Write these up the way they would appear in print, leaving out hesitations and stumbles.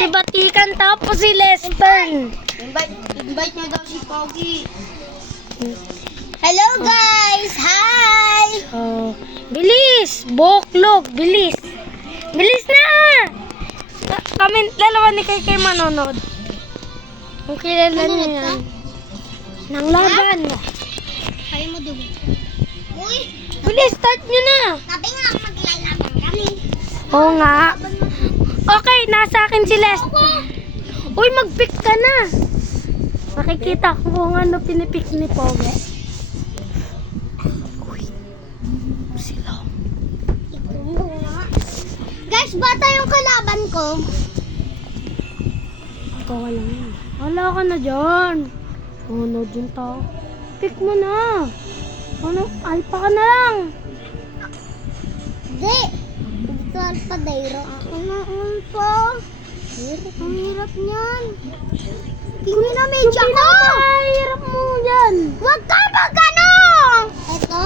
Si Batikan tapos si Lester. Invite nyo daw si Pogi. Hello guys! Hi! Oh, bilis! Boklog, bilis! Bilis na! Kami, dalawa ni Kay manonood. Kung kilala niyo yan. Nang laban. Kaya mo doon. Uy! Bilis, start nyo na! Sabi nga maglalaban kami. Oo nga. Okay, nasa akin si Lester. Uy, mag-pick ka na! Makikita ko kung ano pinipick ni Pogi. Uy, sila. Guys, bata yung kalaban ko. Ikaw lang yan. Wala ka na dyan. Ano dyan tao? Pick mo na. Ano? Alpha ka na lang. Hindi. Dito alpa dairo. Ako na alpa. Ang hirap niyan. Tingin na medyo ako. Hirap mo yan. Huwag ka mag-ano. Ito?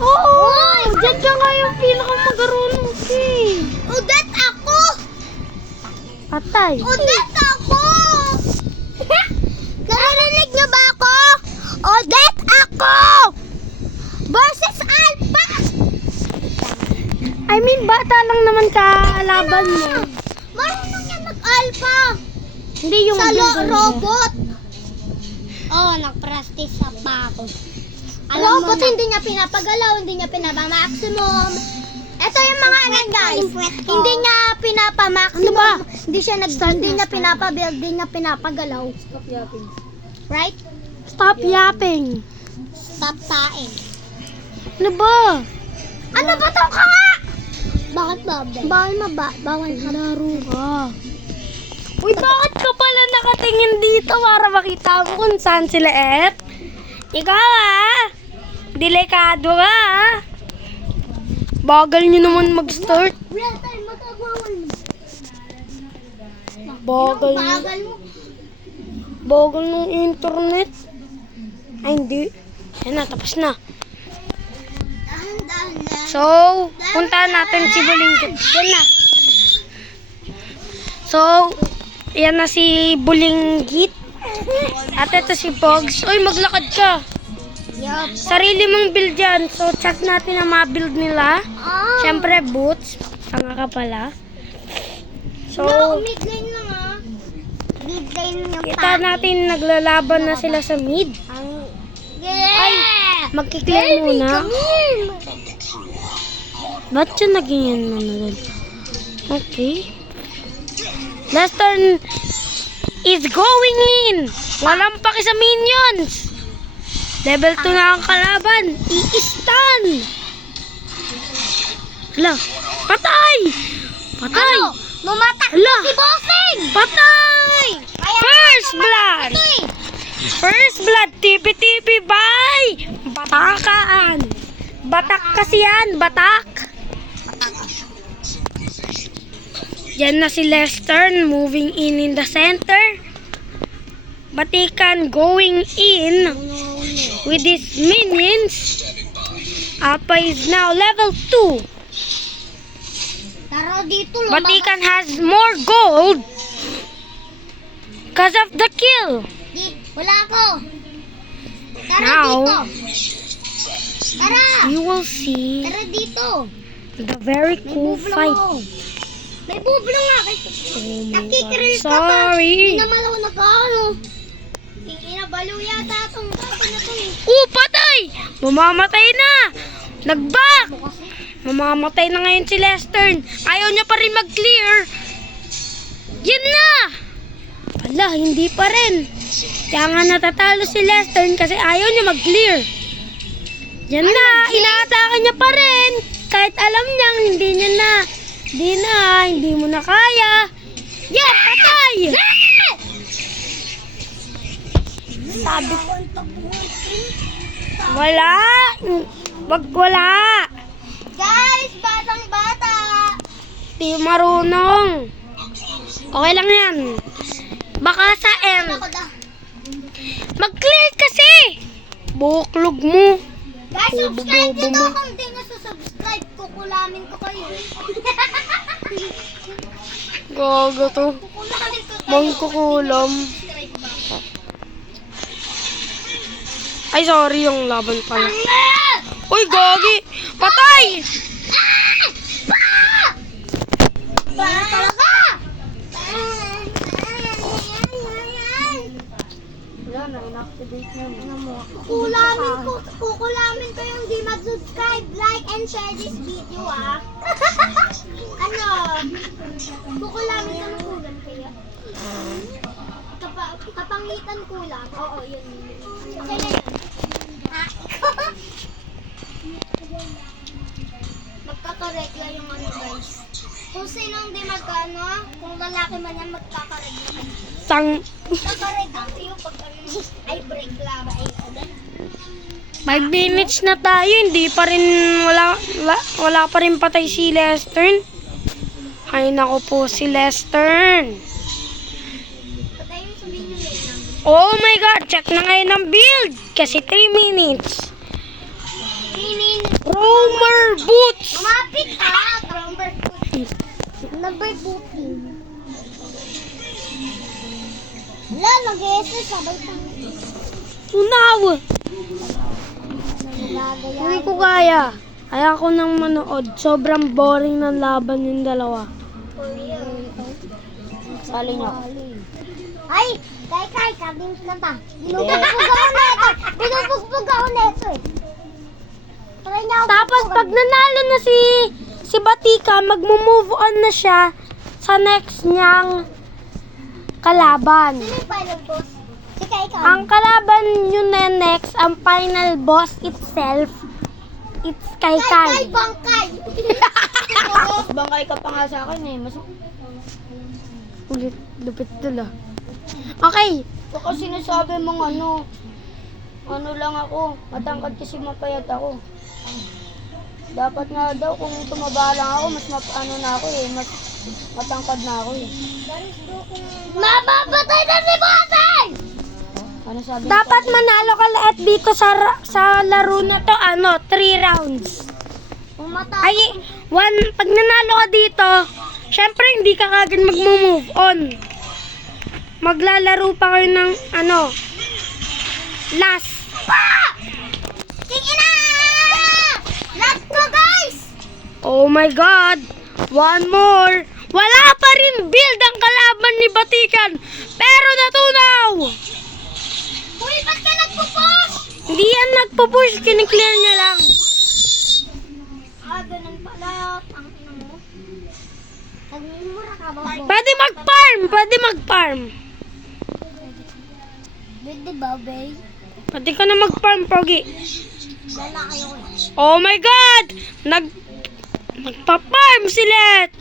Oo. Dyan ka nga yung pinakamarunong eh. Udet ako. Patay. Udet ako. Narinig niyo ba ako? Udet ako. Versus alpha. I mean, bata lang naman kalaban mo. Marunong yan mag-alpha. Hindi yung Sa ganun. robot. Oh, nag-practice sa pa ako. Robot hindi niya pinapagalaw, hindi niya pinapa-maximum. Ito yung mga ano guys. Hindi niya pinapa-maximum. Ano ba? Hindi niya pinapa-build, hindi niya pinapagalaw. Stop yapping. Right? Stop yapping. Stop taing. Ano ba? Ano ba to ka nga? Bakit ba? Bawal bawal ka. Laro ka. Uy, bakit ka pala nakatingin dito para makita mo kung saan sila Ikaw delikado ka Bagal nyo naman mag-start. Wala tayo magagawal mo. Bagal Bagal mo. Bagal ng internet. Ay, hindi. Yan na, tapos na. Dahan-dahan lang. So, puntahan natin si Bulinggit. Yan na. So, yan na si Bulinggit. At ito si Pogs. Uy, maglakad ka. Yup. Sarili mong build yan. So, check natin ang mga build nila. Ah. Siyempre, boots. Tanga ka pala. So, No, mid lane lang ah. Mid lane yung kita natin naglalaban na sila sa mid. Ay, magkiklear muna. Ba't yun naging yan na doon? Okay. Last turn is going in. Walang paki sa minions. Level 2 na ang kalaban. I-stun. Hala. Patay. Patay. Ano? Lumatak Hala. si Bossing! Patay. First blood. First blood. Tipi-tipi. Bye. Batakaan. Batak kasi yan. Batak. Yan na si Lester moving in the center. Batikan going in with his minions. Appa is now level 2. Tara dito Batikan has more gold because of the kill. Wala ako. Tara Now, dito. Tara. You will see Tara dito. the very May cool bublong fight. ako. May bublong nga. Oh my Nakikiril God. ka pa. Sorry. Hindi naman ako nag-ano. Hindi na balo yata itong tapon na ito eh. Patay! Mamamatay na! Nag-back! Mamamatay na ngayon si Lester. Ayaw niya pa rin mag-clear. Yan na! Wala, hindi pa rin. Kaya nga natatalo si Lester kasi ayaw niya mag-clear. Yan na, inaatakan niya pa rin. Kahit alam niyang hindi mo na kaya. Yan, patay! Sabi ko, wala. Wala. Guys, batang bata. Di marunong. Okay lang yan. Baka sa M. Ako da. Mag-clear kasi. Buklog mo. Guys, subscribe nyo daw kung di nyo susubscribe. Kukulamin ko kayo. Gago to. Kukulamin Mangkukulam. Ay, sorry, yung laban pala. Uy, gagi! Patay! Talaga! Wala na, inactivate na mo. Kukulamin ko yung di mag-subscribe, like, and share this video, ah. Ano? Kukulamin ko ng kulam kaya. Kapangitan kulam. Oo, yun. Okay na yun. Magkakaregla yung ano, guys. Kung sinong di magkano, kung lalaki man yan, magkakaregla. Sang... Magkakaregla kayo pag ay break lang. Ay, ano? 5 minutes na tayo, hindi pa rin, wala pa rin patay si Lestern. Ay, nako po si Lestern. Patayin sa video lang. Oh my God, check na ngayon ang build. Kasi 3 minutes. Roamer boots. Lumapit ka! Number 14. Number 14. Wala, nag-SS. Sabay pang Unaw. nagagaya. Hindi ko kaya. Kaya ko nang manood. Sobrang boring ng laban yung dalawa. Sali niyo. Ay! Kay, kabing ka ta. Binubugbog ako na ito. Binubugbog ako na ito eh. Try niya ako. Tapos pag nanalo na si Batika, magmo-move on na siya sa next niyang kalaban. Sino yung final boss? Si Kay. Ang kalaban yun na next, ang final boss itself, it's Kay Kay, Kay. bangkay. Bangkay ka pa nga sa akin eh. Mas Ulit, lupit dala. Okay, baka sinasabi mong ano lang ako, matangkad kasi mapayat ako. Dapat nga daw kung tumaba lang ako, mas na ako eh, mas matangkad na ako eh. Mamamatay na si Batay! Ano sabi mo? dapat manalo ka lahat dito sa laro na to, 3 rounds. Umatay. Ay, pag nanalo ka dito, syempre hindi ka kagad mag-move on. Maglalaro pa kayo ng last. King ina! Let's go, guys! Oh my God! One more! Wala pa rin build ang kalaban ni Batikan, pero natunaw! Uy, ba't ka nagpupush? Hindi yan nagpo-push, kiniklear niya lang. Ganun pala. Ang ina mo. Nagmumura ka ba? Pwede mag-farm. Pwede ba, babe? Pwede ka na mag-farm, Pogi. Lala kayo eh. Oh my God! Nagpa-farm si Let.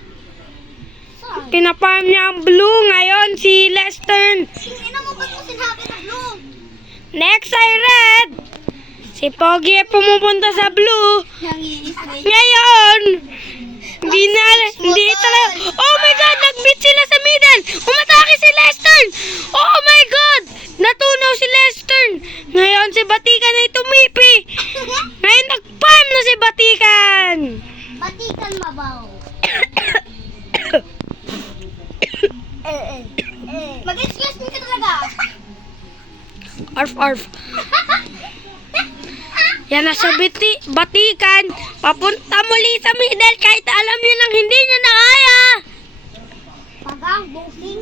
Saan? Pina-farm niya ang blue ngayon, si Lestern. King ina mo, ba't mo sinabi na blue? Next ay red. Si Pogi ay pumupunta sa blue. Yang i-switch. Ngayon, hindi talaga. Oh my God, nag-beat sila sa middle. Umatake si Lestern. Oh my God, natunaw si Lestern. Ngayon si Batikan ay tumipi. Ngayon nag-farm na si Batikan. Batikan mabaw. Mag-excuse me ka talaga. Arf, arf. Yan na sa Batikan. Papunta muli sa middle kahit alam niyo nang hindi niya na kaya. Pagang booking.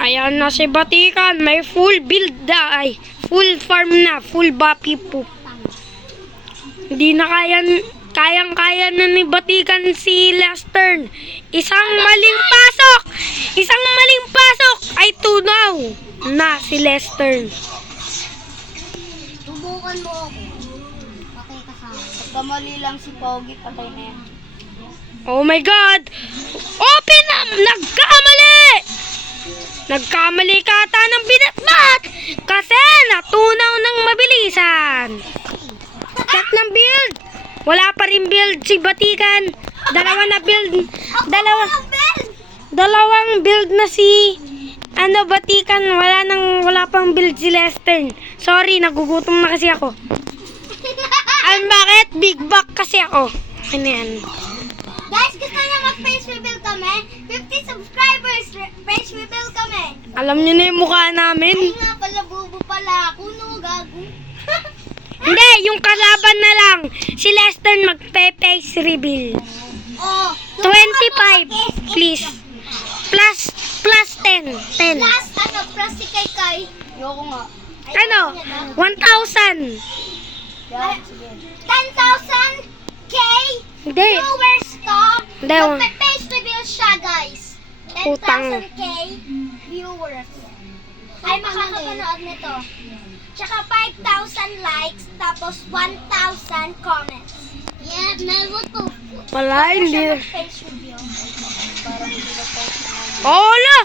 Ayan na si Batikan. May full build na. Ay, full farm na. Full bapi poop. Hindi na kayang-kaya na ni Batikan si Lestern. Isang maling pasok ay tunaw na si Lestern. Subukan mo ako. Patay ka sa akin. Pagkamali lang si Pogi, patay na yan. Oh my God! Open up! Nagkamali ka ata ng binatbat kasi natunaw ng mabilisan. Check ng build. Wala pa rin build si Batikan. Dalawang build na si Batikan. Wala pang build si Lestern. Sorry, nagugutom na kasi ako. Bakit? Big back kasi ako. Ano yan? Guys, gusto niya mag-face reveal kami? 50 subscribers, face reveal kami. Alam niyo na yung mukha namin. Ay nga pala, bobo pala ako, no, gago. Hindi, yung kalaban na lang. Si Lester magpe-face reveal. Oh, 25, please. Plus 10. 10. Last, plus si Kay. Ayoko nga. Ano? 1,000. Yan, sige. 10,000 K Hindi. viewers to. Hindi. Magpe-face reveal siya, guys. Utang. 10,000 K viewers. Ay, makakapanood nito. Tsaka 5,000 likes, tapos 1,000 comments. Yeah, never to. Wala, hindi. Face reveal. Hola!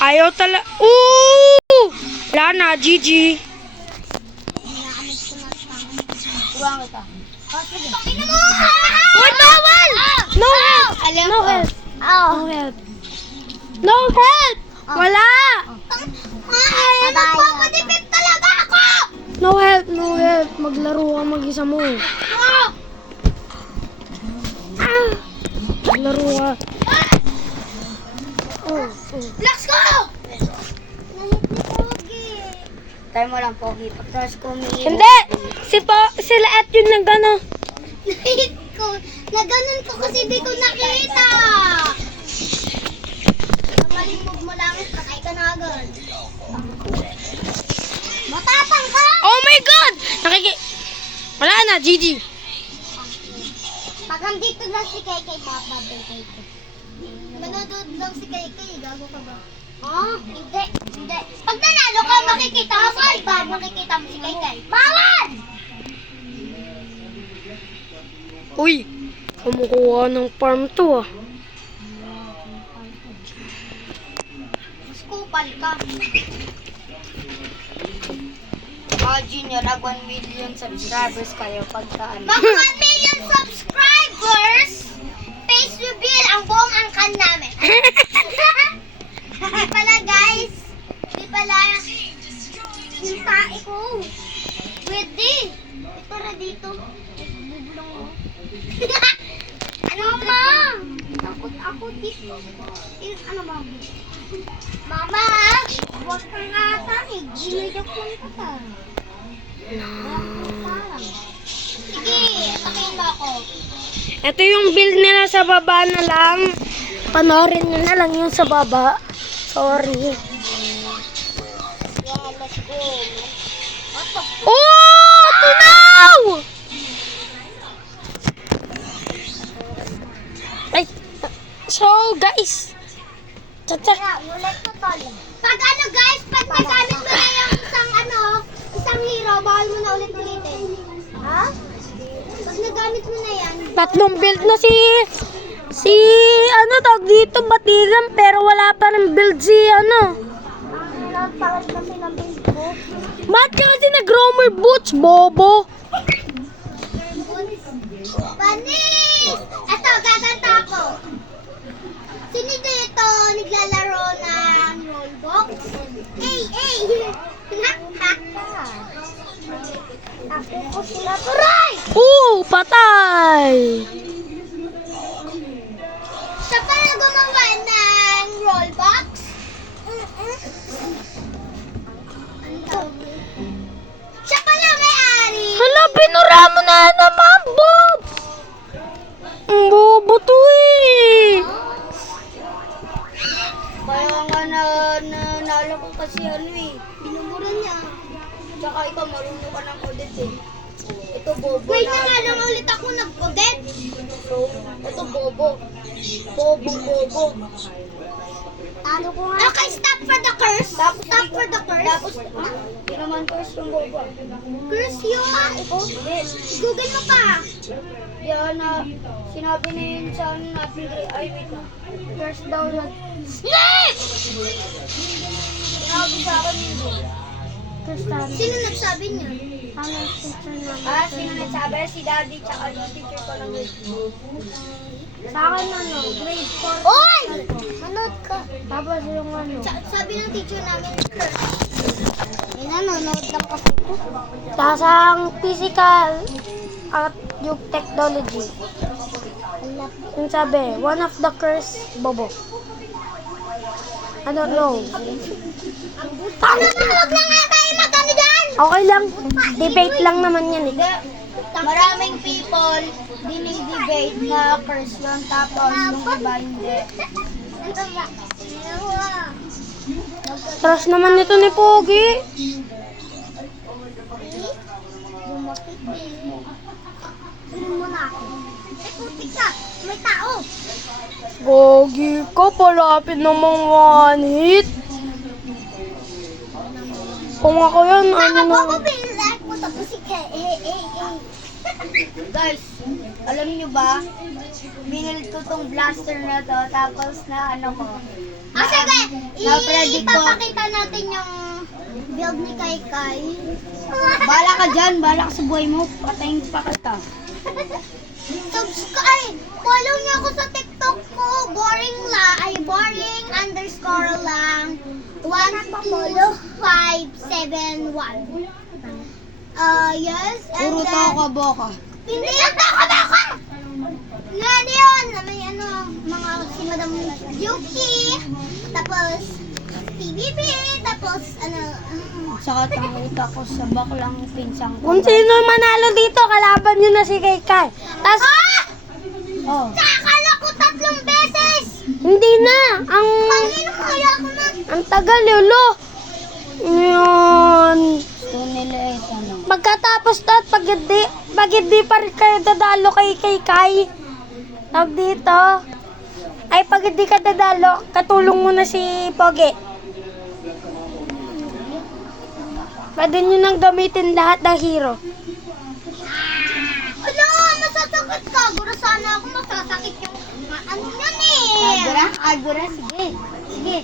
Ayaw talaga. Ooh! Wala na, GG. Turuan kita. Oh, sige. Pakina mo! Uy, bawal! No help! Alam No ko. help! Oh. No help! No help! Wala! Ay, nagpapadipit talaga ako! No help! No help! Maglaro ka mag-isa mo. Oh. Maglaro ka. Oh, oh. Let's go! Nahit ni Pogi. Try mo lang, Pogi. Pagtas ko may... Hindi! Sila at yun lang gano. Nahit ko. Naganon ko kasi di ko nakita. Malimbog mo lang, patay ka na agad. Matapang ka! Oh my God! Wala na, GG. Pag nandito lang si Kay, bababay Kay. Manonood lang si Kay, gago ka ba? Ah, hindi. Pag nanalo ka, makikita mo sa iba, makikita mo si Kay. Bawal! Uy, kumukuha ng farm to ah. Mas kupal ka. Junior, nag 1 million subscribers kayo pagkaan. Mag 1 million subscribers! Face reveal ang buong angkan namin. Di pala guys. Di pala yung tae ko. Pwede. Tara dito. Bubulong mo. Ano ma? Takot ako dito. Ano ba? Mama! Huwag kang natanig. Ginigyan ko ka. Sige, takin mo ako. Ito yung build nila sa baba na lang. Panoorin nyo na lang yung sa baba. Sorry. Yeah, let's go. What the Oh! Tunaw! Ay. So, guys. Tsak. Kaya, ulit ko tol. Pag ano guys, pag nagamit mo na yung isang hero, bawal mo na ulit-ulitin. Ha? Pag nagamit mo na yan, Tatlong build na si tawag dito, Batigan, pero wala pa rin build si ang pangit kasi ng build ko. Ba't ka kasi nag-roamer boots, bobo? Panis! Eto, gaganta ako. Sino dito naglalaro ng Roblox? Ako ko sila. Turay! Patay! Siya pala gumawa ng Roblox? Siya pala may-ari. Hala, binura mo na naman, Bob! Ang bobo to eh. Kaya nga nanalo ko kasi Binumura niya. Tsaka ikaw marunong ka ng audit eh. Ito bobo Wait na nga lang ulit ako nag-audit. So, ito bobo. Bobo. Ano ko nga? Okay, stop for the curse. Stop for the curse. Tapos, hindi naman curse yung bobo. Curse yun. Google mo pa. Yan na, sinabi na yun sa ano natin, ay wait na. Curse daw na. Sinabi sa akin yun. Sino nagsabi niya? Sino nagsabi? Si daddy, tsaka yung teacher ko lang yun. Sa akin grade 4. Oy! Manood ka. Tapos yung Sabi ng teacher namin, curse. Nanonood lang kasi ito. Tapos ang physical at yung technology. Wala. Yung sabi, one of the curse, bobo. I don't know. Paano na huwag na nga tayo magano dyan? Okay lang. Debate lang naman yan eh. Hindi. Maraming people dinidebate na curse yun, tapos yung iba hindi. Ito ba? Trust naman nito ni Pogi. Bumapit eh. Tingnan mo na ako. Eh, putik ka. May tao. Pogi ka, palapit namang one hit. Kung ako yan, ano na. Ako pinilike mo tapos si Guys, alam niyo ba, binili ko tong blaster na to, tapos na ano ko. Ah, sige. Na-predict ko. Ipapakita natin yung build ni Kai Kai. Bala ka dyan, bala ka sa buhay mo, patayin pa kita. Subscribe! Follow niyo ako sa TikTok ko. Boring underscore lang. 12571. Yes. And Puro then, tao ka boka. hindi yung taka-taka! Yan yun. May ano, mga si Madam Yuki. Tapos, TVP. Tapos, ano, Saka tangita ko sa baklang pinsang ko. Kung sino manalo dito, kalaban nyo na si Kaikai. Tapos, Oh, kakala ko 3 beses! hindi na. Panginoon, kaya ako na. Ang tagal, Lolo. Yun. gusto nila eh, ano. Pagkatapos na, pag hindi pa rin kayo dadalo kay Kaikai, tawag dito, ay pag hindi ka dadalo, katulong mo na si Pogi. Pwede nyo nang gamitin lahat ng hero. Ano, masasakit ka. Gura sana ako masasakit yung ano yan eh. Agura, sige. Sige.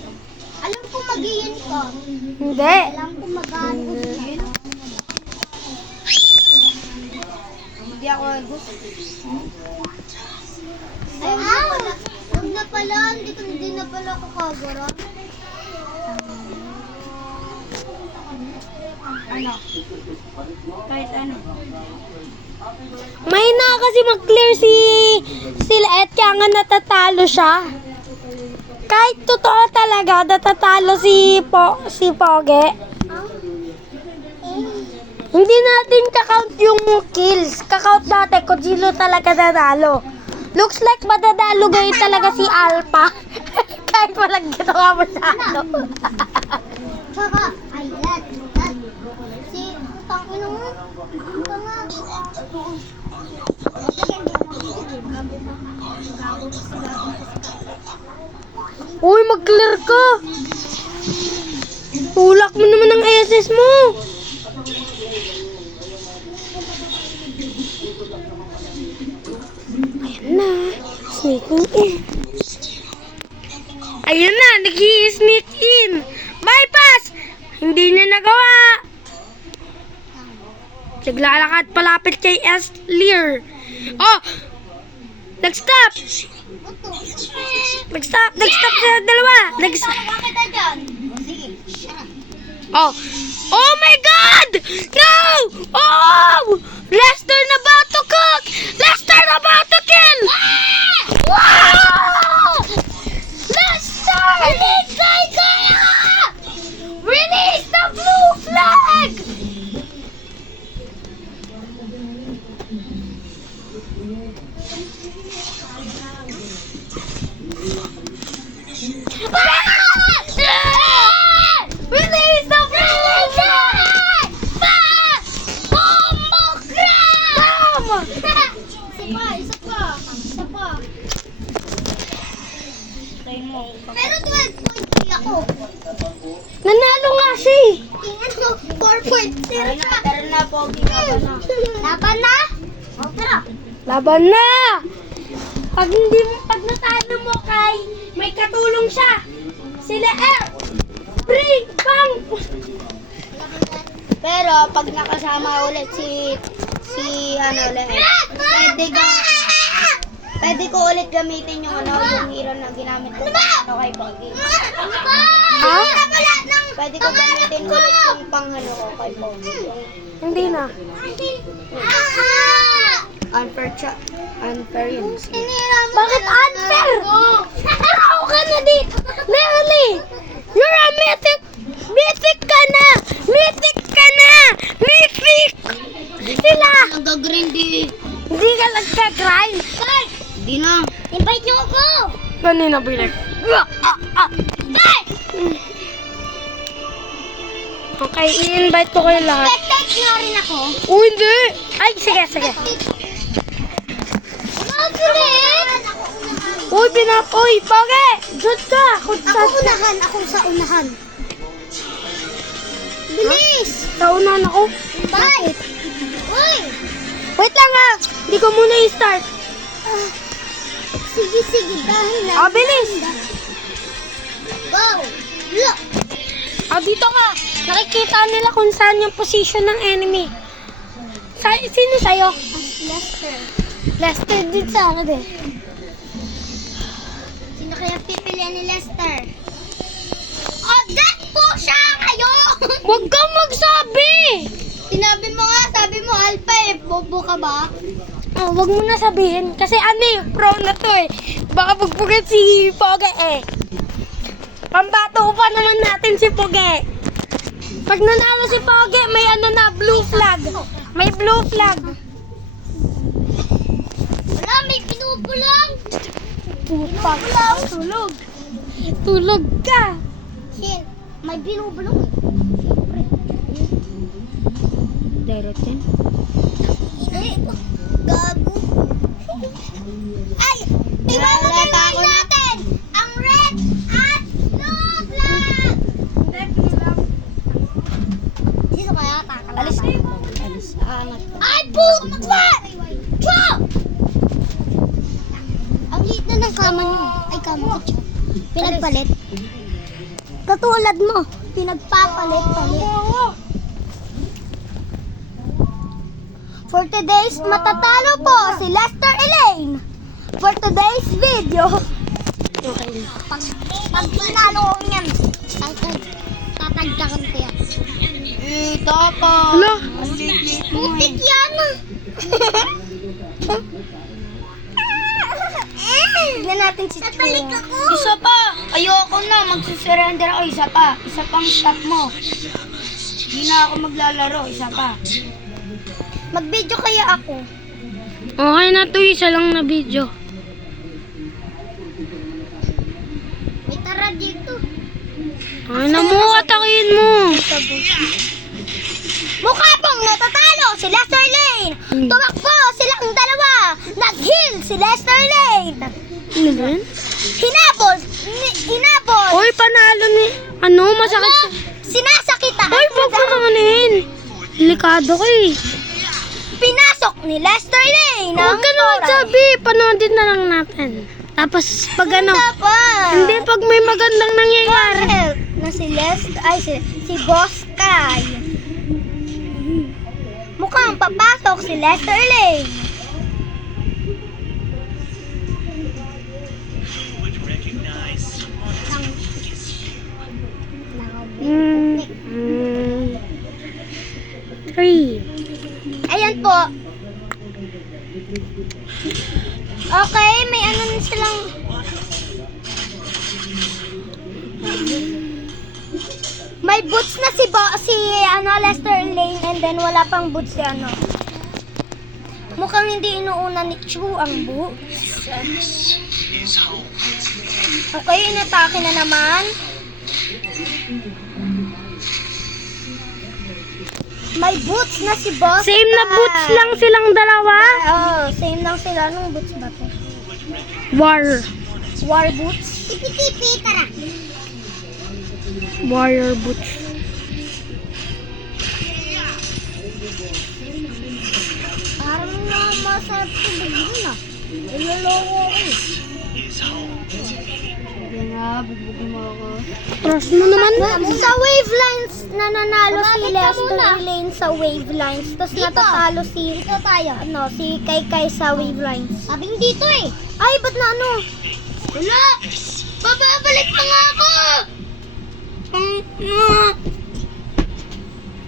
Alam ko mag-iin ka. Hindi. Alam ko mag-ano. Hindi ako gusto. Ay, huwag na pala. Hindi na pala ako kagura. Ano? Kahit ano. May na kasi mag-clear sila at kaya nga natatalo siya. Kahit totoo talaga, natatalo si Pogi. Hindi natin kakount yung kills. Kakount natin kung sino talaga nanalo. Looks like madadalo ngayon talaga si Alpha. Kahit walang ginawa masyado. Tsaka, ay, si Panginoon mo. Ang tanga. Uy, mag-clear ka. Tulak mo naman ang SS mo. Ayan na. Sneaking in. Ayan na, nag-i-sneak in. Bypass! Hindi niya nagawa. Naglalakad palapit kay S. Lear. Oh! Nag-stop! Nag-stop sa dalawa. Bakit na dyan? Sige. Oh. Oh my God! No! Oh! Lester na about to cook! Lester na about to kill! Wow! Lester! Release the blue flag! Release the blue flag! Bomb! Isa pa. Tayo mo. Pero 12.3 ako. Nanalo nga siya eh. Tingnan mo, 4.0 Tara na, ka. tara na, Pogi ka na. Laban na? O, tara. Laban na! Pag natalo mo kay, may katulong siya. Sila Bring! Bang! Pero pag nakasama ulit si ano ulit, pwede ko ulit gamitin yung yung hero na ginamit ko kay Pogi. Ha? Pwede ko gamitin ulit yung pang ko kay Pogi. Hindi na. Unfair yun. Sinira mo Bakit unfair? Taraw ka na dito! Literally! You're a mythic! Mythic ka na! Mythic ka na! Mythic! Sila! Nag-green di. Hindi ka nagka-grind! Di na. Invite niyo ako. Kanina bilag. Guys! Okay, i-invite ko kayo lahat. Spectate nga rin ako. Oh, hindi! Ay, sige, sige. Margaret! Uy, Uy, Pogi! Diyan ka! Kung Ako unahan. Ako sa unahan. Bilis! Saunan ako. Invite! Uy! Wait lang ha! Hindi ko muna i-start. Sige, dahil lang. Ah, bilis! Go! Look! Ah, dito ka! Nakikita nila kung saan yung position ng enemy. Sino sa'yo? Lester. Lester din sa akin eh. Sino kaya pipilian ni Lester? Oh, that po siya ngayon! Huwag kang magsabi! Sinabi mo nga, sabi mo alpha eh. Bobo ka ba? Oh, huwag mo na sabihin. Kasi ano eh, pro na to eh. Baka pagpugat si Pogi eh. Pambato pa naman natin si Pogi. Pag nanalo si Pogi, may ano na, blue flag. May blue flag. Wala, may pinupulang! Pupak. Tulog. Tulog ka. Shit, may binubulong eh. Direct yan. Gago. Ay! Iwawagay natin ang red at blue flag! Sino kaya kakalaban? Alis kayo. Alis. Ay, puta! Cho! Ang liit na ng kama nyo. Ay, kama ko, Cho. Pinagpalit. Katulad mo. Pinagpapalit-palit. For today's matatalo po si Lester Elaine. For today's video. Pag pinalo ko yan, tatagdakan ko yan. Tapa. Hala. Putik yan. Tignan natin si Cho. Tatalik ako. Isa pa. Ayoko na. Magsusurrender ako. Isa pa. Isa pang stop mo. Hindi na ako maglalaro. Isa pa. Mag-video kaya ako. Okay na to, isa lang na video. May tara dito. Okay na mo, atakin mo. Mukha pong natatalo si Lester Lane. Tumakbo silang dalawa. Nag-heal si Lester Lane. Ano ba yan? Hinabol. Hinabol. Uy, panalo ni... Ano, masakit. Sinasakita. Uy, wag mo naman yun. Delikado ka eh. Pinasok ni Lester Lane. Huwag ka naman sabi, panoodin na lang natin. Tapos pag ano, hindi pag may magandang nangyayari. Na si Lester, ay si Boss Kai. Mukhang papasok si Lester Lane. Three. Ayan po. Okay, may ano na silang... May boots na si Lester Lane and then wala pang boots si ano. Mukhang hindi inuuna ni Chu ang boots. Okay, inatake na naman. May boots na si Boss. Same na boots lang silang dalawa. Oh, same lang sila. Anong boots ba to? War. War boots? Tipi-tipi, tara. Warrior boots. Parang masarap sa bigyan na. Iloloko ko eh. Sige nga, bubugin mo ako. Trust mo naman. Sa wavelines, nananalo si Lester Elaine sa wavelines. Tapos natatalo si... Dito tayo. Ano, si Kai sa wavelines. Sabing dito eh. Ay, ba't na ano? Wala! Bababalik pa nga ako!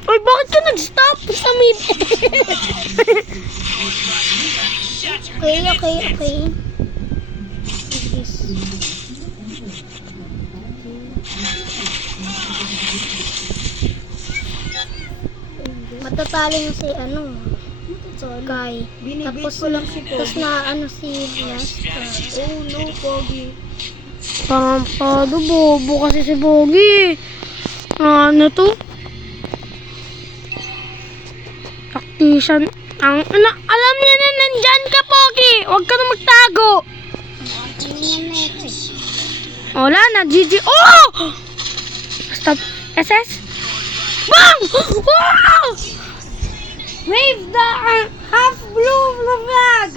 Uy, bakit ka nag-stop sa mid? Okay. Matatalo yung si Sky. Binibit ko lang si Tapos Pogi. na si Lester. Oh no, Pogi. Parampado, bobo kasi si Pogi. Ano to? Tactician. Alam niya na nandyan ka, Pogi. Huwag ka na magtago. Wala na, GG. Oh! Stop. SS? Bang! Wow! Wave the half blue na flag.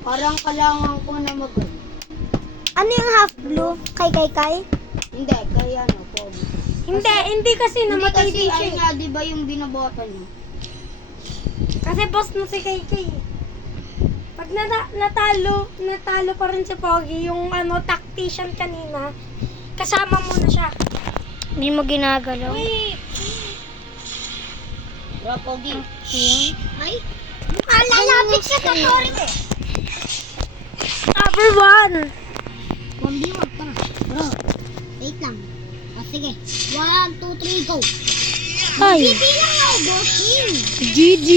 Parang kailangan ko na mag... Ano yung half blue? Kay? Hindi, kaya ano, Pogi. Hindi kasi Hindi namatay kasi, din siya. ayun nga, di ba yung binaboto niyo? Kasi boss na si KK. Pag natalo pa rin si Pogi, yung tactician kanina, kasama mo na siya. Hindi mo ginagalaw. Uy! Bro, Pogi. Ay? Lalapit siya sa Tori ko. Number 1! 1v1 ka na. Bro, wait lang. Sige. 1, 2, 3, go. Ay! Bilang ako, bossing. GG!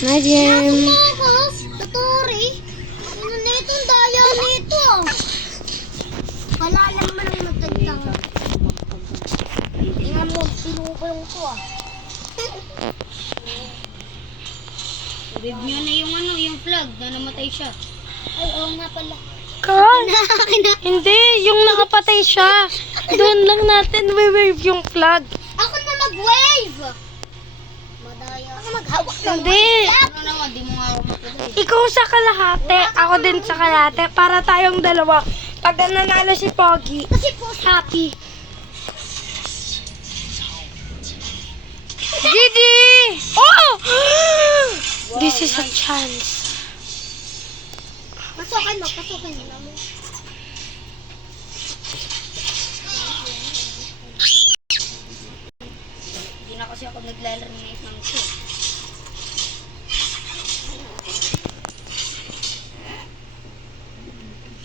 Nice game! Ako, sa Tori. Ano na itong daya nito? Wala lang man ang magtagtang. Tingnan mo, pinupulong ko Review na yung flag na namatay siya. Ay, oo nga pala. Hindi, yung nakapatay siya. Doon lang natin wave yung flag. Ako na mag-wave! Madaya. Ako maghawak ng Hindi! Ano naman, di mo nga ako matuloy. Ikaw sa kalahati, ako din sa kalahati, para tayong dalawa. Pag nanalo si Pogi, Kasi po, happy. GG! Oh! This is a chance. pasukin mo. Hindi na kasi ako naglalaro-nate ng ito.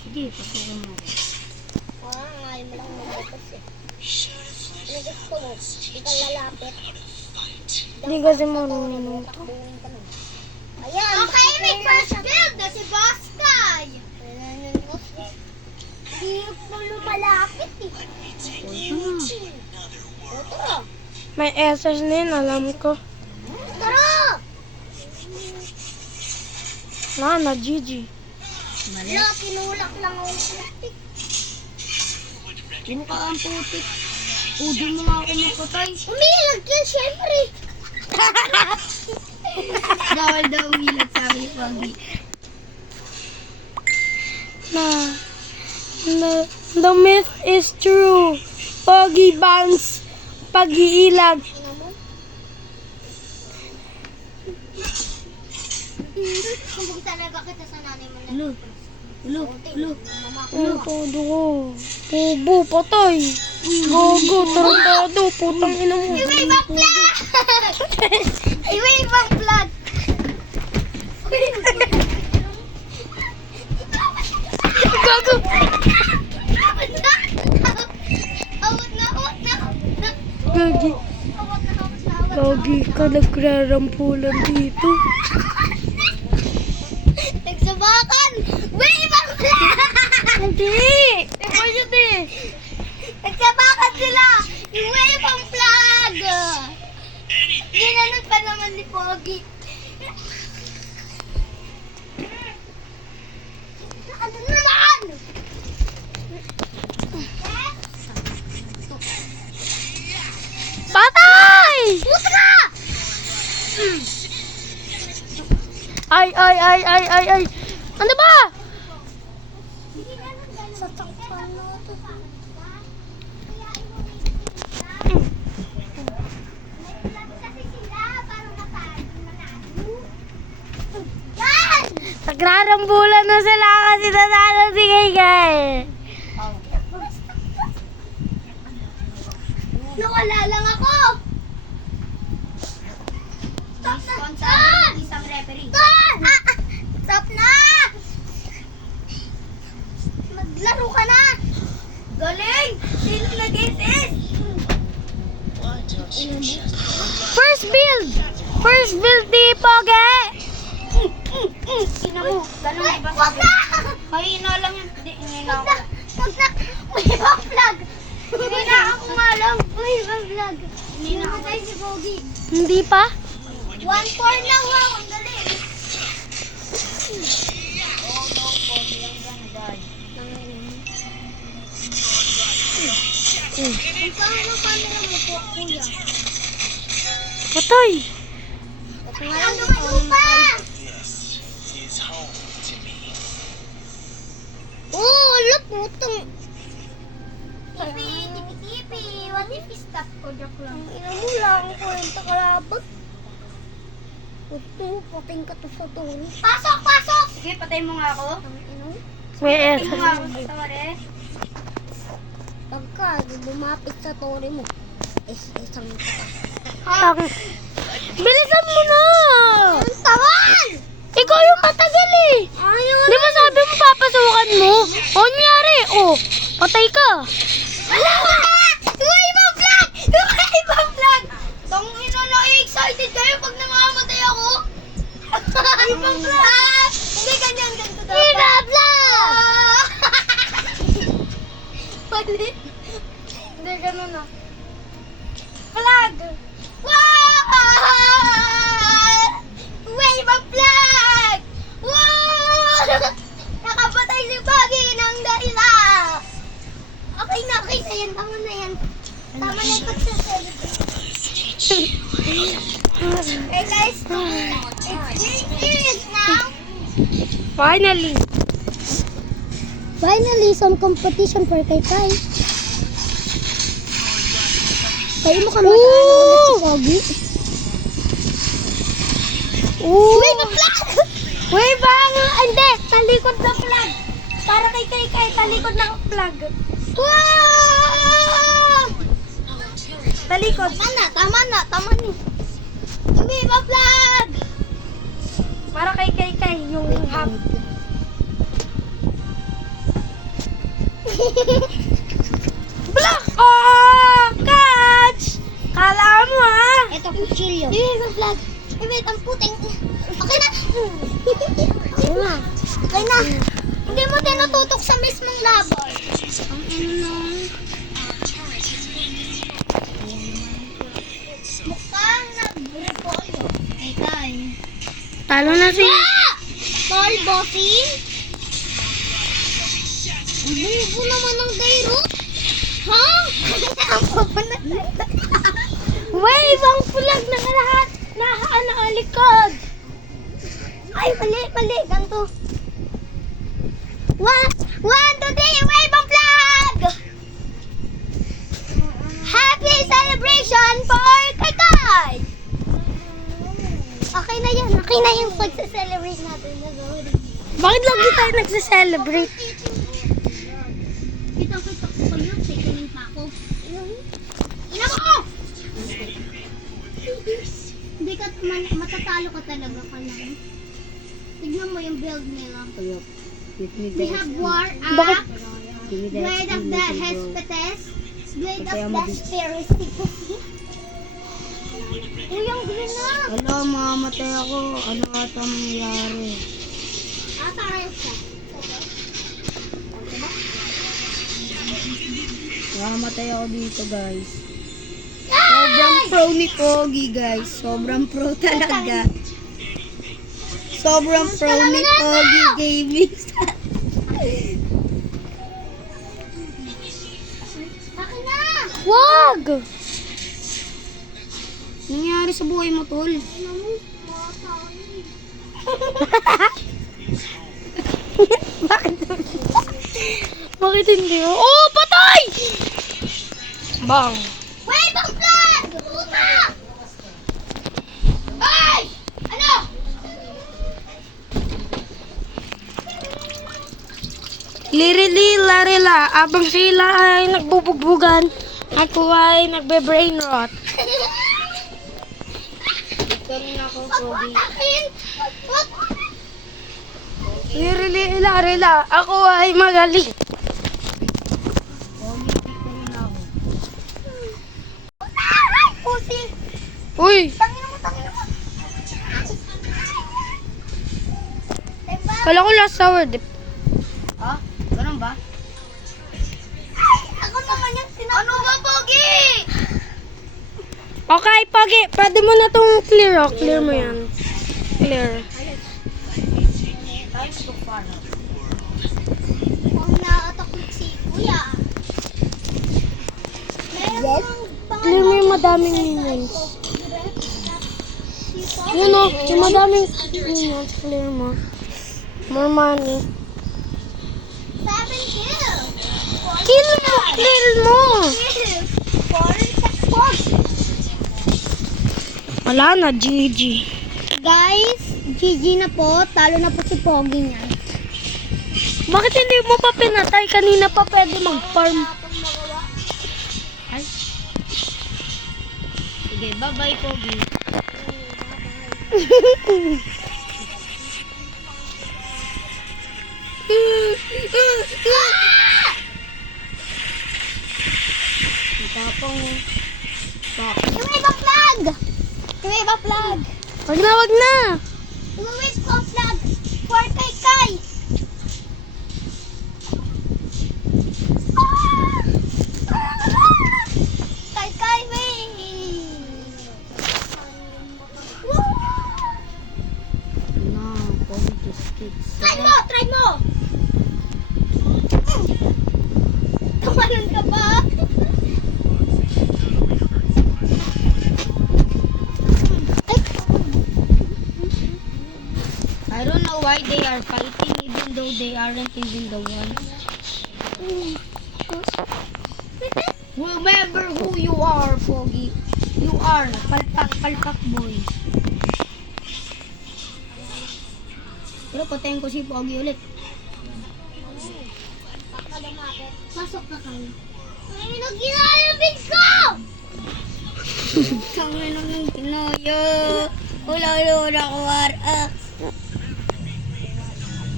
Sige, pasukin mo. Ayaw mo lang mag-focus eh. Ano gusto mo? Di ka lalapit. Hindi kasi marunong to. Ayan. Okay, may first build na si Boss Guy. Hindi mo lumalapit eh. Tara. May SS na yun, alam ko. Tara! Na, GG. Wala, tinulak lang ako sa plastic. Mukha ang putik. Udo mo nga ako mapatay. Umilag yan, syempre. Bawal daw umilag sa akin, Pogi. The myth is true. Pogi bans pag-iilag. Kumbog talaga kita sa nanay mo na. Ulo. Ano todo ko? Pubo, patay. Gogo, tarantado, putang ina mo. Iway bang flag! Iway bang flag! Gago. Awat na. Gagi. Gagi ka, nagrarampulan dito. Nagsabakan! Wave bang flag! Hindi! Iba yun eh. Nagsabakan sila! Wave bang flag! Ginanod pa naman ni Pogi. Ano naman? Patay! Putra! Ay. Ano ba? Sa takpan na ito. Yan! Nagrarambulan na sila kasi nanalo si Kay. Nawala lang ako! Stop na! Sponsor, isang referee. Stop! Stop filthy poge! Ina mo, ganun Ay, ba wag sabi? na! Mahina lang yun. Hindi, hinina Wag ako. na! Wag na! May ibang vlog! Hinina ako nga lang. May ibang vlog. Hinina ako tayo si Pogi. Hindi pa? 1-4 lang, wow! Ang galing! Ang pangit ng camera mo po, kuya. Patay! Ano may lupa? Oh, look, putong. Tipi. What if we stop ko? Joke lang. Ina mo lang, kwenta kalabat. Puto, pating ka to sa turi. Pasok! Sige, patay mo nga ako. May Patay mo nga ako sa tore. Pagka lumapit sa turi mo, isang ka. Tang. Bilisan mo na! Ang tawan! Ikaw yung patagal eh! Ayaw Di ba sabi mo papasukan mo? O, nangyari? O, patay ka! Wala ka! Ibang vlog! Ibang vlog! Tangina na excited kayo pag namamatay ako? Ibang vlog! Hindi ganyan, ganito daw. Ibang vlog! Mali. Hindi, ganun na. Vlog! Wow! Wave of vlog! Wow! Nakapatay si Baggy ng daila! Okay na yan. Tama na yan. Tama na yung pagsasalita. Hey guys, it's getting serious now. Finally! Finally, some competition for Kai Kai. Kayo mo kami ulit si Pogi. Ooh! Wait, pa-vlog! Wait, baka hindi! Talikod na flag! Para kay talikod na flag. Wow! Talikod. Tama na. Hindi ba vlog? Para kay yung hap. Block! Oh! Catch! Kala mo ha? Ito, kutsilyo. Hindi ba vlog? Wait, ang puting. Okay na. Okay na. Hindi mo tinututok sa mismong laban. Mukhang nag-repolyo. Kay. Talo na si... Tall bossing? Ang bubo naman ng Dairo. Ha? Ang bubo na. Wave ang flag na lahat! Nakalikod! Ay, mali. Ganito. 1, 2, 3, wave ang flag! Happy celebration for Kai! Okay na yan. Okay na yung pagsa-celebrate natin. Bakit lagi tayo nagsa-celebrate? Kitang-kita ko kayo. Tingin pa ako. Ina mo! Hindi ka, matatalo ka talaga ka lang. Tignan mo yung build nila. We have War Bakit? Axe, Blade of the Hespetes, Blade of the Spiriticosi. Uy, ang green na! Wala, mamamatay ako. Ano ata mangyayari? Tayo siya. Mamamatay ako dito, guys. Sobrang pro ni Pogi, guys. Sobrang pro talaga. Sobrang pro ni Pogi Gaming. Akin na! Wag! Nangyari sa buhay mo, tol? Ina mo, mga tao. Bakit hindi mo? Oh, patay! Bang! Wave ang flag! Puta! Ay! Ano? Lirili-larila, abang sila ay nagbubugbugan, ako ay nagbe-brain rot. Victory na ako, Pogi. Akin! What? Lirili-larila, ako ay magaling. Pogi, victory na ako. Ay! Pusi! Uy! Tangina mo! Kala ko last hour, dip. Ha? Ganun ba? Ako naman yung sinabi. Ano ba, Pogi? Okay, Pogi, pwede mo na itong clear, oh. Clear mo yan. Clear. Time to fun. Kung naatak si Kuya. Meron Clear mo yung madaming minions. Yun, oh. Yung madaming minions, clear mo. More money. 7 kills. Kill mo! Clear mo! 4 pogs. Wala na, GG. Guys, GG na po. Talo na po si Pogi niyan. Bakit hindi mo pa pinatay? Kanina pa pwede mag-farm. Ay. Sige, bye-bye, Pogi. Tapong Iwiba flag! Iwiba flag! Wag na, wag na! Iwiwip ko flag! For kay Kai! Kay Kai, wait! no, Pogi just kicks. Try mo! Try mo! Tumalan ka ba? I don't know why they are fighting even though they aren't even the ones. Remember who you are, Pogi. You are palpak boy. Pero patayin ko si Pogi ulit. Pasok na kayo. Ay, nagkinayabig ko! Kami naman kinoyo. Wala ko warak.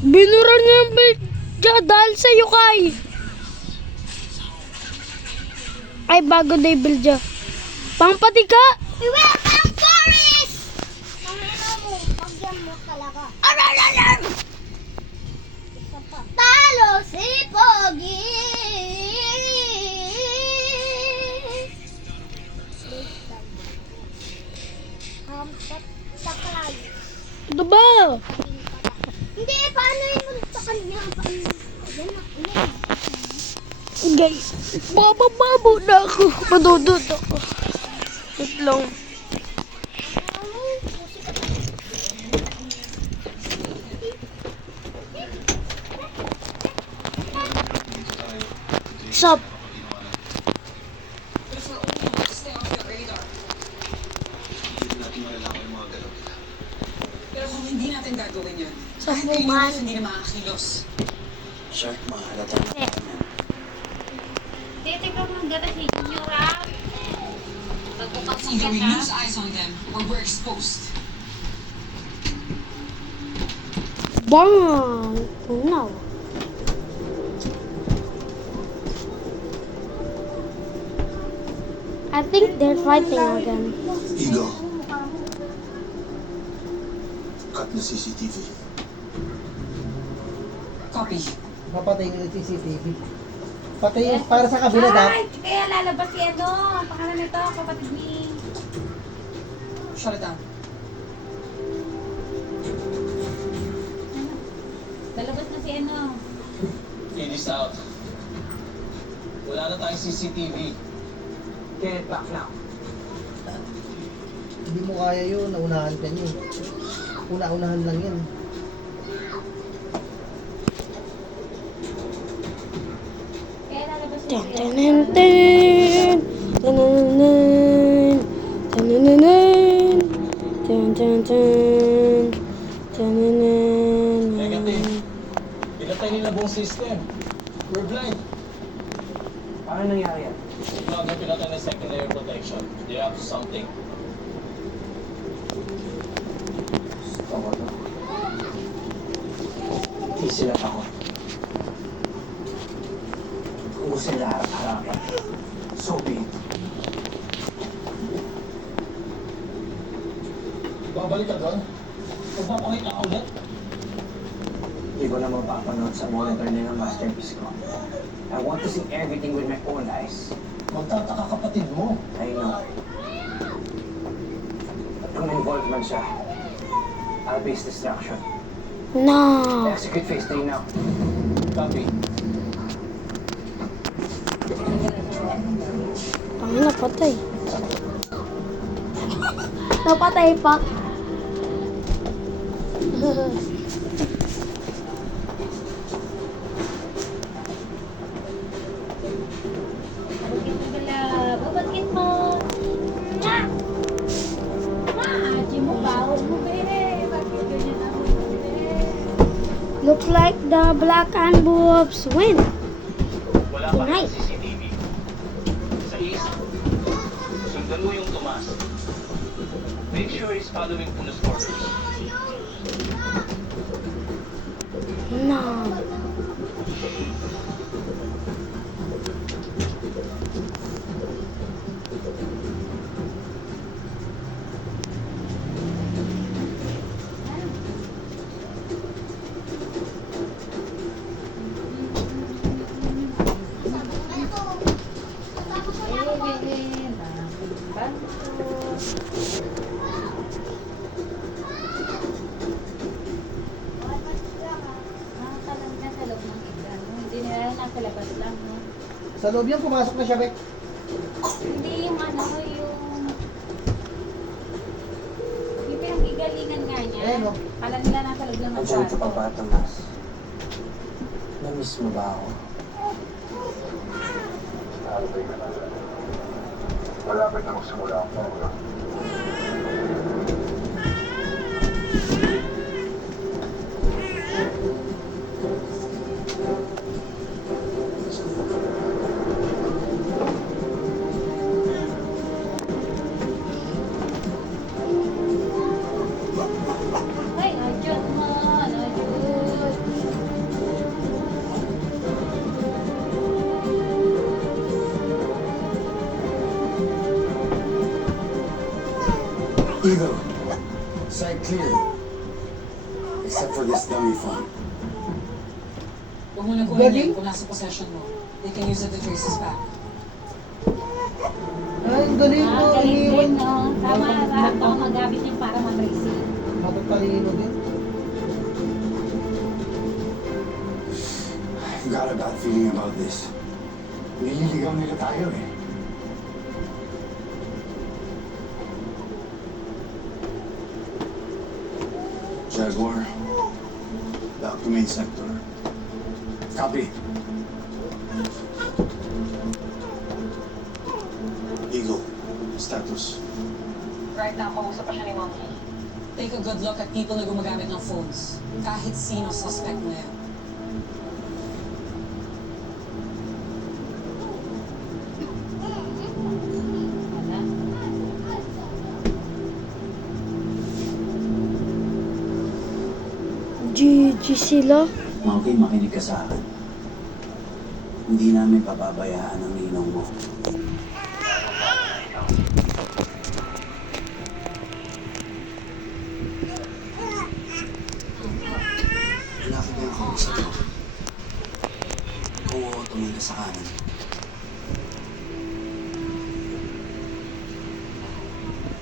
Binura niya yung build niya dahil sa Yukai. Ay, bago na yung build niya. Pangpatika! We welcome Boris! Mamaya mo, pagyan mo talaga. Ararar! Talo si Pogi! Sakay. Diba? Hindi, paano yung sa kanya? Paano? Ayan na, ayan. Guys, babababo na ako. Madudod ako. Wait lang. Sup? Pero kung hindi natin gagawin yun, Sa kahit buman. hindi na makakakilos. Shark, mahalata na namin. Titignan mo ng gata si Senyora. Either we lose eyes on them or we're exposed. Bang! No. I think they're fighting again. Eagle. Cut na CCTV. Copy. Papatay ng CCTV. Patay para sa kabila dapat. Kaya lalabas si ano, ang pangalan nito, kapatid ni... Shut it down. Lalabas na si ano. It is out. Wala na tayong CCTV. Get it back now. Hindi mo kaya yun, naunahan ka niyo. Una-unahan lang yan. Kaya lalabas si Dun, dun, dun, dun. Dun, dun, dun. Dun, dun, dun, dun. Dun, dun, dun. Dun, dun, dun. Negative. Pinatay nila buong system. We're blind. Paano nangyari yan? Ikaw na pinatay ng secondary protection. They have something. Tama na. Hindi sila takot. Kung sila harap-harapan, so be it. Babalik ka doon? Magpapakita ka ulit? Hindi ko na mapapanood sa monitor na yung masterpiece ko. I want to see everything with my own eyes. Magtataka kapatid mo. I know. At kung involved man siya, I'll base distraction. No. Execute phase 3 now. Copy. Tangin na, patay. Napatay pa. Babagkit mo. Ma! Ma! Aji mo ba? Mo bakit ganyan ako? Looks like the Black and Wolves win. Wala pa Tonight. rin CCTV. Sa isa, sundan mo yung Tomas. Make sure he's following Puno's orders. No. Hindi nila nasa labas lang, no? Sa loob yan, pumasok na siya, Bek. Hindi yung yung pinag-igalingan nga niya. Ayan, oh. Kala nila nasa loob lang ng Andiyan ka pa ba, Tomas? Na-miss mo ba ako? Malapit na magsimula ang program. Ay, ajot mo, ajot. Eagle, site clear. Except for this dummy phone. Huwag mo na kunin kung nasa possession mo. They can use it to trace us back. Ay, ang galing mo. Iniwan. no? Tama, baka magamit niya para ma-tracing. Matatalino din. I've got a bad feeling about this. Nililigaw nila tayo eh. Jaguar, back to main sector. Copy. Eagle, status. Right now, kausap pa siya ni Monkey. Take a good look at people na gumagamit ng phones. Kahit sino suspect na yan. GG sila. Monkey, makinig ka sa akin. Hindi namin pababayaan ang ninong mo. Lalaki ba yung kausap mo? Kung oo, tumingin ka sa kanan.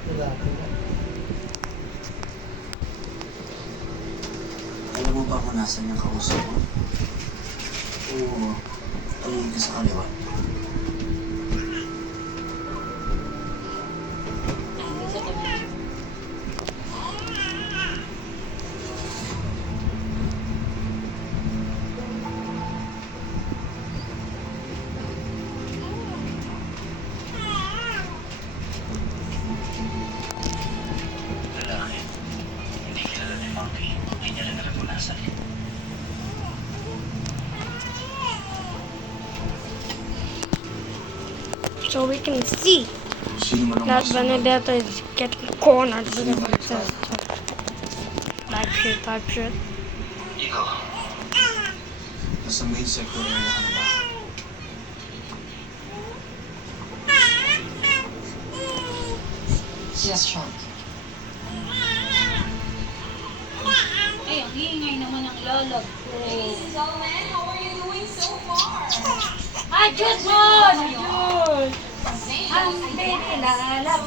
Wala. Alam mo ba kung nasan yung kausap mo? Oo, tumingin ka sa kaliwa. Lalaki. Hindi kilala ni Monkey. Hindi niya rin alam kung nasan. So we can see Sino man ang that nasa- Benedetta is getting cornered with a bad shit. Eagle. Nasa main sector area ka na ba? Yes, Sean. Ay, ang ingay naman ng lolo. Tagalog. Ay, Diyos mo! Diyos! Ang binilalap.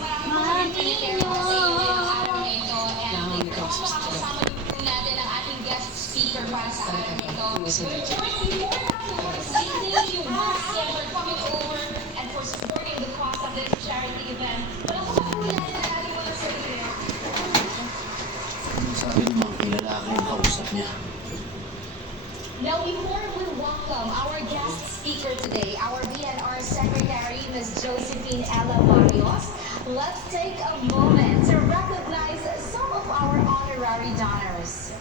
Sabi ng mga kilalaki yung kausap niya. Now, before we welcome our guest speaker today, our BNR Secretary, Ms. Josephine Ella Barrios, let's take a moment to recognize some of our honorary donors.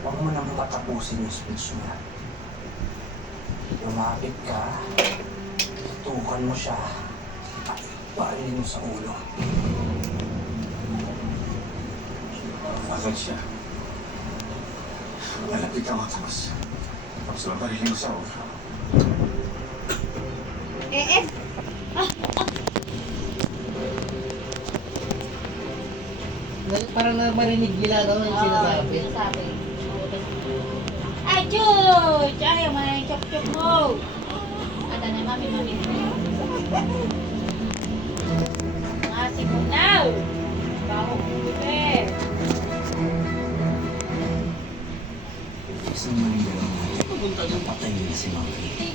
Huwag mo nang patapusin yung speech niya. Lumapit ka, tutukan mo siya, at parilin mo sa ulo. Agad siya. Malapit ako tapos mabarilin ko sa ulo. Parang marinig nila no, yung sinasabi. Ay, Diyos! Ayaw mo na yung chok-chok mo. Ada na, mami. Mga simunaw. Baho mo, bebe. Isang manila lang natin. Patay nila si Monkey.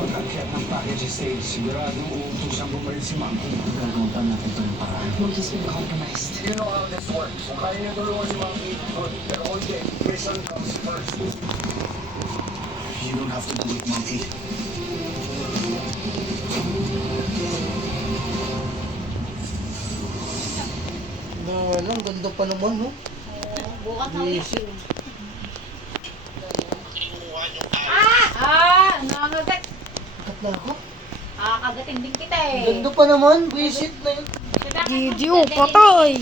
Pag-akyat ng package stage, siguradong uutusan bumalik si Monkey. Gagawin natin ito ng paraan. We'll just be compromised. You know how this works. Kung kaya niyo tulungan si Monkey, good. Pero okay, mission comes first. You don't have to do it, Monkey. Ang ganda pa naman, no? Bukas na ulit. Visit. Nangagat. Katla ako. Kagating din kita eh. Ganda pa naman, visit na yun. Video, patay!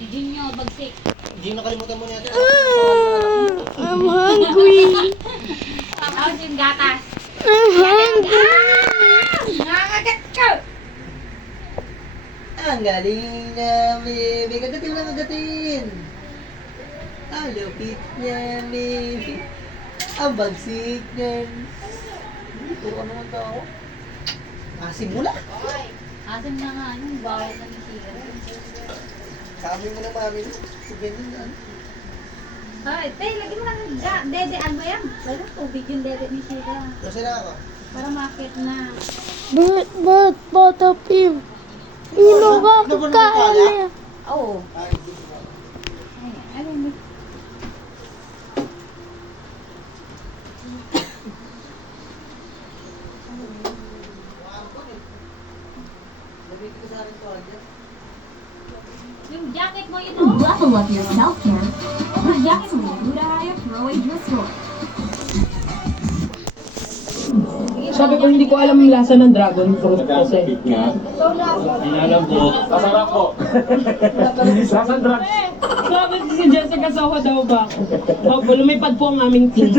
Hindi nyo, bagsik. Hindi nakalimutan mo natin. I'm hungry! Tapos yung gatas. I'm hungry! Nangagat ka! Ang galing niya, baby. Kagatin lang kagatin. Ang lupit niya, baby. Ang bagsik niya. Puro ka naman tao. Asim mula. Asim na nga, yung bawal na ni Sira. Sabi mo na mami. Sige na. Ay, lagi mo lang dedean mo yan. Wala, tubig yung dede ni Sira. Kasi na ako. Para makit na. Ba't bata Pim? Ilo ka kakain. Oo. Ay, ano mo? Yung jacket mo yun, oh. Level up your self-care with Yakisoy Uraya Throwaway Restore. Sabi ko, hindi ko alam yung lasa ng dragon fruit kasi. Sabi si Jessica, sawa daw ba ako? Opo, lumipad po ang aming team.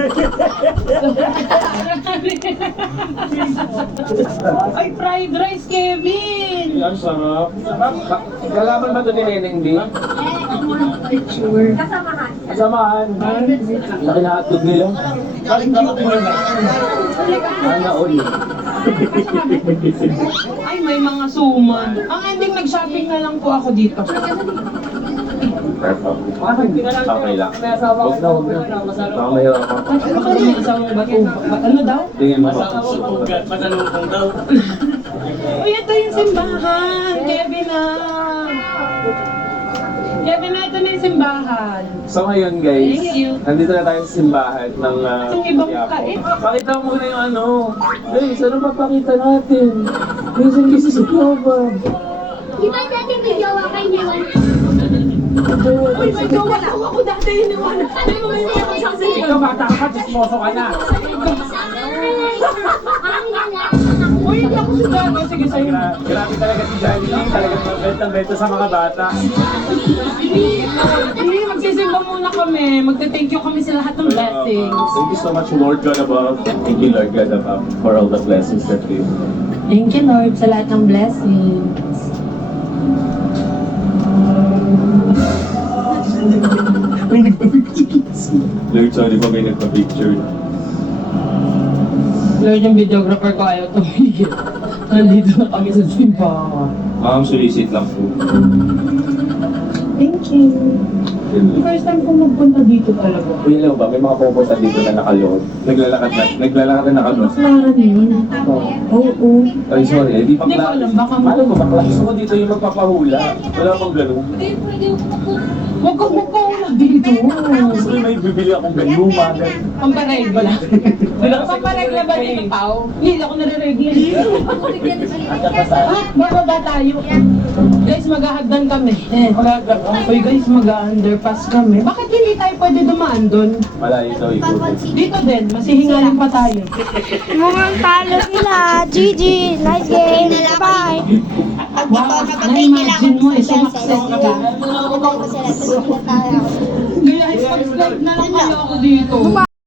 Ay, fried rice, Kevin! Ang sarap. Kalaman ba ito ni Neneng D? Sure. Kasamahan. Laki na hotdog nila. Sana all. Ay, may mga suman. Ang ending, nag-shopping na lang po ako dito. Okay lang. Huwag na. Baka mahirapan. Ano ka rin? Ano daw? Tingin mo. Uy, ito yung simbahan. Kevin na. Kevin na, ito na yung simbahan. So ngayon guys, Thank you. nandito na tayo sa simbahan ng Yung ibang Quiapo. kait. Pakita mo muna yung ano. Guys, ano papakita natin? Busy si Papa. Di ba dati may jowa kay Niwan? Uy, may gawa daw ako dati iniwan. Ano mo yung mga sasabihin? Ikaw bata ka, chismoso ka na. Uy, hindi ako si Gago. Sige, sa'yo. Grabe talaga si Johnny Lee. Talagang mabenta sa mga bata. Hindi, magsisimba Simba muna kami. Magte-thank you kami sa lahat ng blessings. Thank you so much, Lord God above. Thank you, Lord God above, for all the blessings that we Thank you, Lord, sa lahat ng blessings. May nagpa-picture. Lord, sorry po, may nagpa-picture. Lord, yung videographer ko ayaw tumigil. Nandito na kami sa simbahan. Ma'am, solicit lang po. Thank you. First time ko magpunta dito talaga. Uy, alam ba, may mga pupunta dito na nakalood. Naglalakad na nakalood. Clara yun. Oo. Ay, sorry, di pa Hindi ko alam, baka Paano mo, bakla? Gusto ko dito yung magpapahula. Wala pang ganun. Huwag ka magpahula dito. Gusto ko may bibili akong gayuma. Pamparegla lang. Pamparegla ba dito, Pao? Hindi ako nare-regla. Bababa tayo. Guys, maghahagdan kami. Uy guys, mag-underpass kami. Bakit hindi tayo pwede dumaan doon? Malayo ito, ikutin. Dito din, masihingaling pa tayo. Mukhang talo sila. GG. Nice game. Bye. Wow, na-imagine mo eh, sumakses ka. Pagkakatayin ko sila, tapos tayo. Guys, subscribe na lang kayo ako dito.